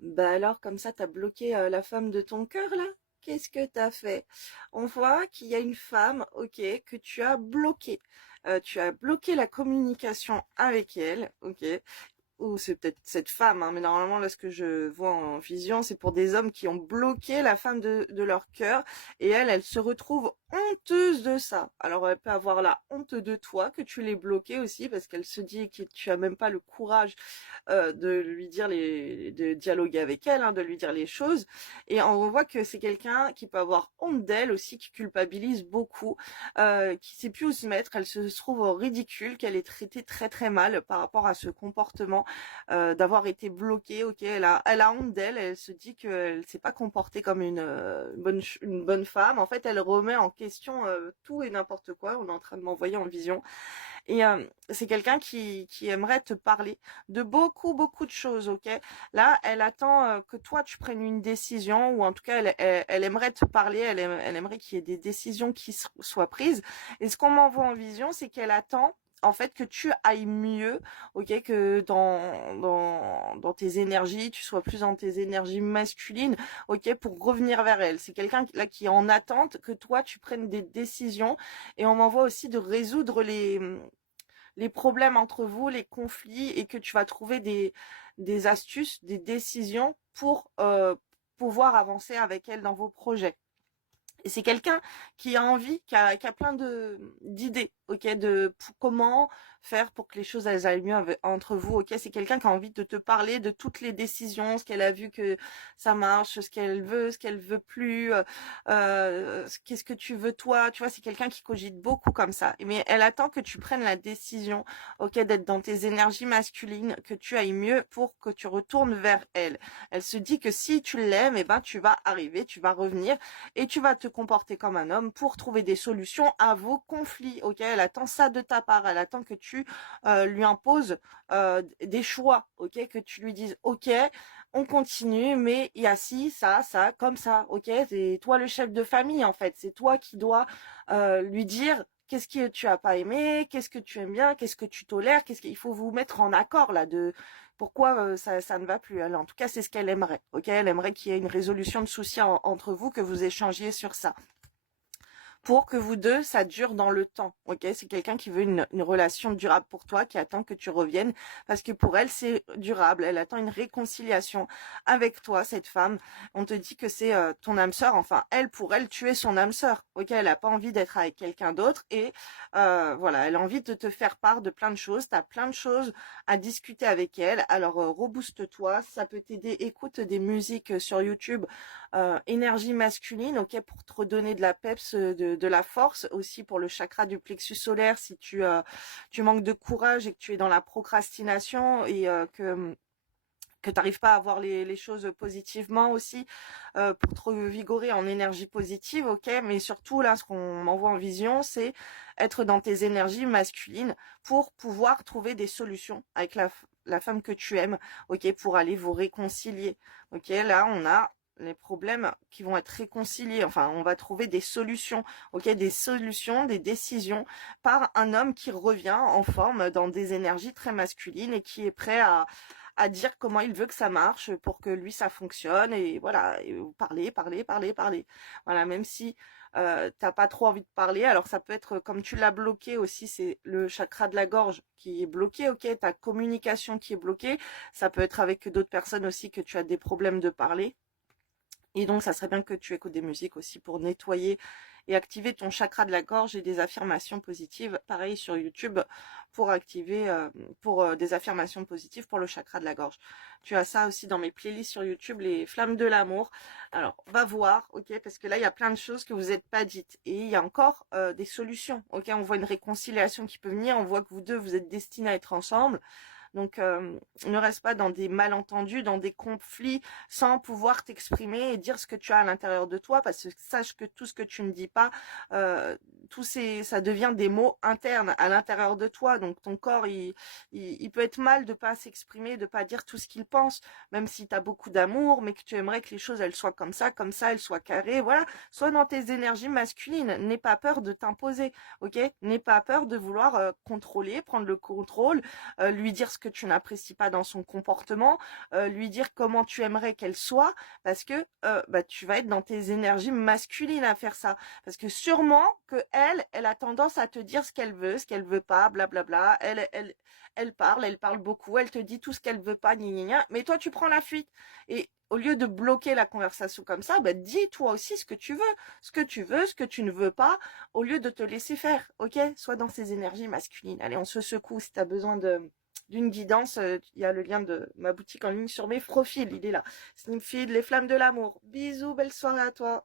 Bah alors, comme ça, t'as bloqué la femme de ton cœur, là? Qu'est-ce que t'as fait? On voit qu'il y a une femme, ok, que tu as bloquée. Tu as bloqué la communication avec elle, ok, ou c'est peut-être cette femme, hein, mais normalement là ce que je vois en vision, c'est pour des hommes qui ont bloqué la femme de leur cœur, et elle se retrouve honteuse de ça. Alors elle peut avoir la honte de toi que tu l'aies bloquée aussi, parce qu'elle se dit que tu as même pas le courage de lui dire de dialoguer avec elle, hein, de lui dire les choses. Et on voit que c'est quelqu'un qui peut avoir honte d'elle aussi, qui culpabilise beaucoup, qui sait plus où se mettre. Elle se trouve ridicule, qu'elle est traitée très très mal par rapport à ce comportement, d'avoir été bloquée. Ok, elle a honte d'elle. Elle se dit qu'elle s'est pas comportée comme une bonne femme. En fait, elle remet en question tout et n'importe quoi. On est en train de m'envoyer en vision. Et c'est quelqu'un qui aimerait te parler de beaucoup, beaucoup de choses, ok? Là, elle attend que toi, tu prennes une décision, ou en tout cas, elle aimerait te parler, elle aimerait qu'il y ait des décisions qui soient prises. Et ce qu'on m'envoie en vision, c'est qu'elle attend en fait que tu ailles mieux, ok, que dans tes énergies, tu sois plus dans tes énergies masculines, ok, pour revenir vers elle. C'est quelqu'un là qui est en attente que toi tu prennes des décisions, et on m'envoie aussi de résoudre les problèmes entre vous, les conflits, et que tu vas trouver des astuces, des décisions pour pouvoir avancer avec elle dans vos projets. Et c'est quelqu'un qui a envie, qui a plein d'idées, ok, comment faire pour que les choses elles aillent mieux entre vous, ok. C'est quelqu'un qui a envie de te parler de toutes les décisions, ce qu'elle a vu que ça marche, ce qu'elle veut plus, qu'est-ce que tu veux toi, tu vois. C'est quelqu'un qui cogite beaucoup comme ça. Mais elle attend que tu prennes la décision, ok, d'être dans tes énergies masculines, que tu ailles mieux pour que tu retournes vers elle. Elle se dit que si tu l'aimes, eh ben tu vas arriver, tu vas revenir et tu vas te comporter comme un homme pour trouver des solutions à vos conflits. Ok, elle attend ça de ta part. Elle attend que tu lui imposes des choix. Ok, que tu lui dises ok, on continue, mais il y a ci, ça, comme ça. Ok, c'est toi le chef de famille en fait. C'est toi qui dois lui dire. Qu'est-ce que tu as pas aimé? Qu'est-ce que tu aimes bien? Qu'est-ce que tu tolères? Qu'est-ce qu'il faut vous mettre en accord là de pourquoi ça ne va plus. Elle, en tout cas, c'est ce qu'elle aimerait. Ok, elle aimerait qu'il y ait une résolution de soucis entre vous, que vous échangiez sur ça, pour que vous deux, ça dure dans le temps. Ok, c'est quelqu'un qui veut une relation durable pour toi, qui attend que tu reviennes, parce que pour elle, c'est durable. Elle attend une réconciliation avec toi, cette femme. On te dit que c'est ton âme sœur. Enfin, elle, pour elle, tu es son âme sœur. Ok, elle a pas envie d'être avec quelqu'un d'autre, et voilà, elle a envie de te faire part de plein de choses. T'as plein de choses à discuter avec elle. Alors, rebooste-toi. Ça peut t'aider. Écoute des musiques sur YouTube, énergie masculine, ok, pour te redonner de la peps, de la force, aussi pour le chakra du plexus solaire, si tu manques de courage et que tu es dans la procrastination, et que tu n'arrives pas à voir les choses positivement aussi, pour te revigorer en énergie positive, ok. Mais surtout là, ce qu'on m'envoie en vision, c'est être dans tes énergies masculines pour pouvoir trouver des solutions avec la femme que tu aimes, ok, pour aller vous réconcilier, ok. Là, on a les problèmes qui vont être réconciliés. Enfin, on va trouver des solutions, ok, des solutions, des décisions par un homme qui revient en forme dans des énergies très masculines, et qui est prêt à dire comment il veut que ça marche pour que lui ça fonctionne. Et voilà, et vous parlez, parler, parler, parler. Voilà, même si t'as pas trop envie de parler, alors ça peut être comme tu l'as bloqué aussi, c'est le chakra de la gorge qui est bloqué, ok, ta communication qui est bloquée. Ça peut être avec d'autres personnes aussi que tu as des problèmes de parler. Et donc, ça serait bien que tu écoutes des musiques aussi pour nettoyer et activer ton chakra de la gorge, et des affirmations positives. Pareil sur YouTube pour activer, pour des affirmations positives pour le chakra de la gorge. Tu as ça aussi dans mes playlists sur YouTube, les flammes de l'amour. Alors, va voir, ok, parce que là, il y a plein de choses que vous n'êtes pas dites. Et il y a encore des solutions, ok. On voit une réconciliation qui peut venir. On voit que vous deux, vous êtes destinés à être ensemble. Donc, ne reste pas dans des malentendus, dans des conflits, sans pouvoir t'exprimer et dire ce que tu as à l'intérieur de toi, parce que sache que tout ce que tu ne dis pas, ça devient des mots internes à l'intérieur de toi. Donc, ton corps, il peut être mal de pas s'exprimer, de pas dire tout ce qu'il pense, même si tu as beaucoup d'amour, mais que tu aimerais que les choses, elles soient comme ça, elles soient carrées. Voilà, sois dans tes énergies masculines. N'aie pas peur de t'imposer, ok? N'aie pas peur de vouloir contrôler, prendre le contrôle, lui dire ce que tu n'apprécies pas dans son comportement, lui dire comment tu aimerais qu'elle soit, parce que bah, tu vas être dans tes énergies masculines à faire ça. Parce que sûrement que elle a tendance à te dire ce qu'elle veut pas, blablabla. Elle parle beaucoup, elle te dit tout ce qu'elle veut pas, gna gna gna, mais toi tu prends la fuite. Et au lieu de bloquer la conversation comme ça, bah, dis toi aussi ce que tu veux, ce que tu veux, ce que tu ne veux pas, au lieu de te laisser faire, ok? Sois dans ces énergies masculines. Allez, on se secoue si tu as besoin d'une guidance. Il y a le lien de ma boutique en ligne sur mes profils, il est là. Snipfeed, les flammes de l'amour. Bisous, belle soirée à toi.